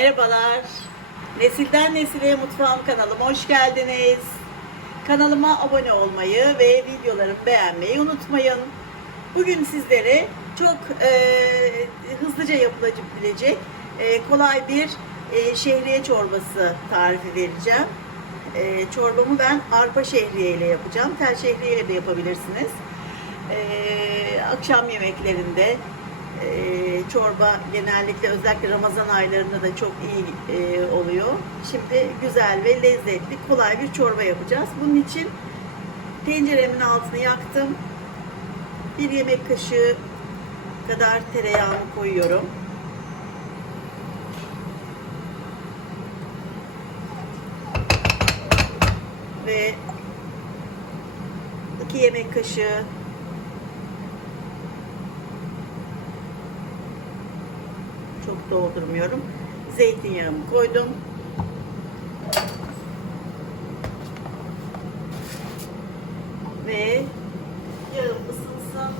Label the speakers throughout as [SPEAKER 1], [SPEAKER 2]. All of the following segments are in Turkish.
[SPEAKER 1] Merhabalar. Nesilden Nesile Mutfağım kanalıma hoş geldiniz. Kanalıma abone olmayı ve videolarımı beğenmeyi unutmayın. Bugün sizlere çok e, hızlıca yapılabilecek e, kolay bir e, şehriye çorbası tarifi vereceğim. E, çorbamı ben arpa şehriye ile yapacağım. Tel şehriye ile de yapabilirsiniz. E, akşam yemeklerinde çorba genellikle özellikle Ramazan aylarında da çok iyi e, oluyor. Şimdi güzel ve lezzetli, kolay bir çorba yapacağız. Bunun için tenceremin altını yaktım. Bir yemek kaşığı kadar tereyağını koyuyorum. Ve iki yemek kaşığı çok doldurmuyorum. Zeytinyağımı koydum. Ve yağım ısınsın.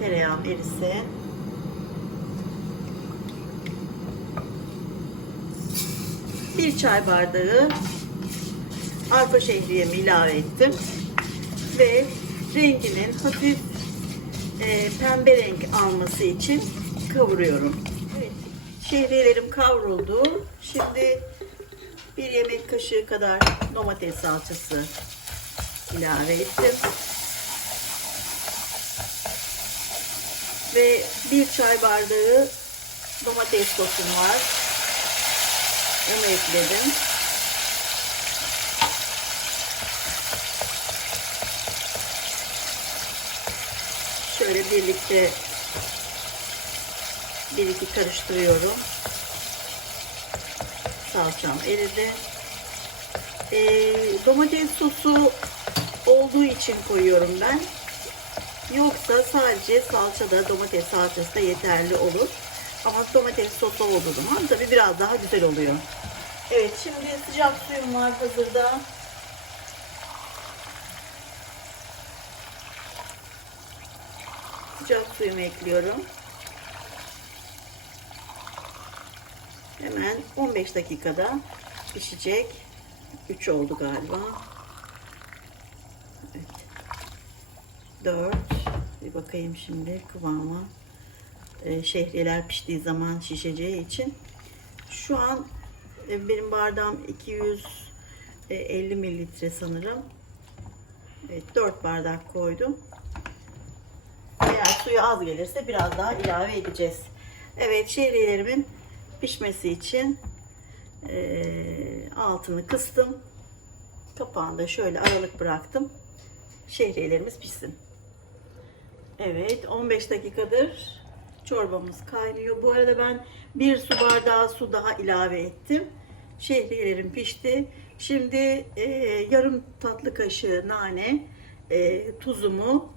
[SPEAKER 1] Tereyağım erisin. Bir çay bardağı arpa şehriyemi ilave ettim. Ve renginin hafif e, pembe renk alması için kavuruyorum. Evet, şehriyelerim kavruldu. Şimdi bir yemek kaşığı kadar domates salçası ilave ettim. Ve bir çay bardağı domates sosum var. Onu ekledim. Şöyle birlikte bir iki karıştırıyorum. Salçam eridi. Ee, domates sosu olduğu için koyuyorum ben. Yoksa sadece salça da domates salçası da yeterli olur. Ama domates sosu olduğu zaman tabi biraz daha güzel oluyor. Evet şimdi sıcak suyum var hazırda. Sıcak suyumu ekliyorum. Hemen 15 dakikada pişecek. 3 oldu galiba. Evet. 4. Bir bakayım şimdi kıvamı. Ee, şehriyeler piştiği zaman şişeceği için. Şu an e, benim bardağım 250 mililitre sanırım. Evet, 4 bardak koydum. Suyu az gelirse biraz daha ilave edeceğiz. Evet şehriyelerimin pişmesi için eee, altını kıstım. Kapağını da şöyle aralık bıraktım. Şehriyelerimiz pişsin. Evet 15 dakikadır çorbamız kaynıyor. Bu arada ben bir su bardağı su daha ilave ettim. Şehriyelerim pişti. Şimdi eee, yarım tatlı kaşığı nane, eee, tuzumu,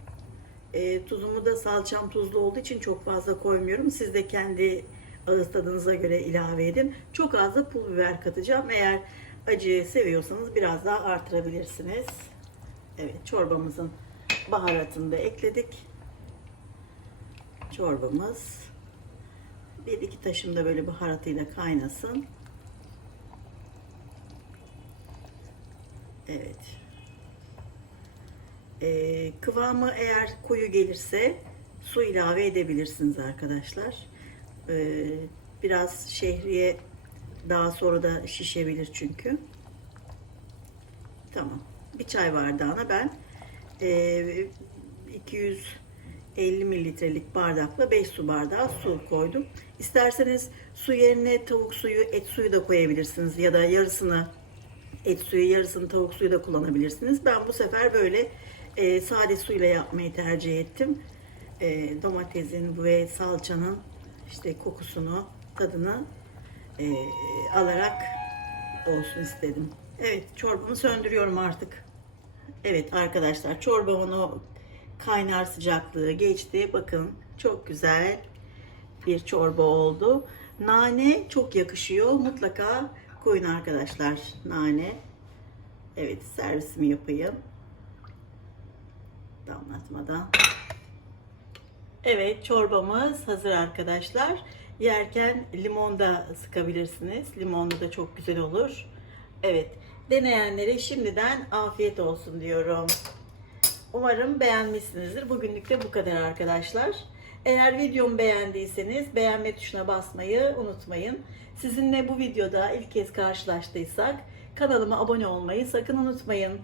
[SPEAKER 1] e, tuzumu da salçam tuzlu olduğu için çok fazla koymuyorum. Siz de kendi ağız tadınıza göre ilave edin. Çok az da pul biber katacağım. Eğer acı seviyorsanız biraz daha artırabilirsiniz. Evet çorbamızın baharatını da ekledik. Çorbamız bir iki taşım da böyle baharatıyla kaynasın. Evet. Ee, kıvamı eğer koyu gelirse su ilave edebilirsiniz arkadaşlar. Ee, biraz şehriye daha sonra da şişebilir çünkü. Tamam. Bir çay bardağına ben e, 250 mililitrelik bardakla 5 su bardağı su koydum. İsterseniz su yerine tavuk suyu, et suyu da koyabilirsiniz ya da yarısını et suyu, yarısını tavuk suyu da kullanabilirsiniz. Ben bu sefer böyle e, sade suyla yapmayı tercih ettim. E, domatesin ve salçanın işte kokusunu, tadını e, alarak olsun istedim. Evet, çorbamı söndürüyorum artık. Evet arkadaşlar, çorbamın o kaynar sıcaklığı geçti. Bakın çok güzel bir çorba oldu. Nane çok yakışıyor. Mutlaka koyun arkadaşlar nane. Evet servisimi yapayım. Damlatmadan. Evet çorbamız hazır arkadaşlar. Yerken limon da sıkabilirsiniz. Limonlu da çok güzel olur. Evet deneyenlere şimdiden afiyet olsun diyorum. Umarım beğenmişsinizdir. Bugünlük de bu kadar arkadaşlar. Eğer videomu beğendiyseniz beğenme tuşuna basmayı unutmayın. Sizinle bu videoda ilk kez karşılaştıysak kanalıma abone olmayı sakın unutmayın.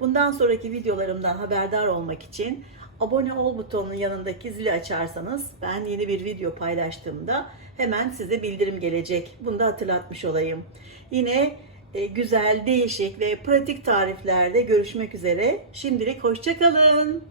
[SPEAKER 1] Bundan sonraki videolarımdan haberdar olmak için abone ol butonunun yanındaki zili açarsanız ben yeni bir video paylaştığımda hemen size bildirim gelecek. Bunu da hatırlatmış olayım. Yine e, güzel, değişik ve pratik tariflerde görüşmek üzere. Şimdilik hoşçakalın.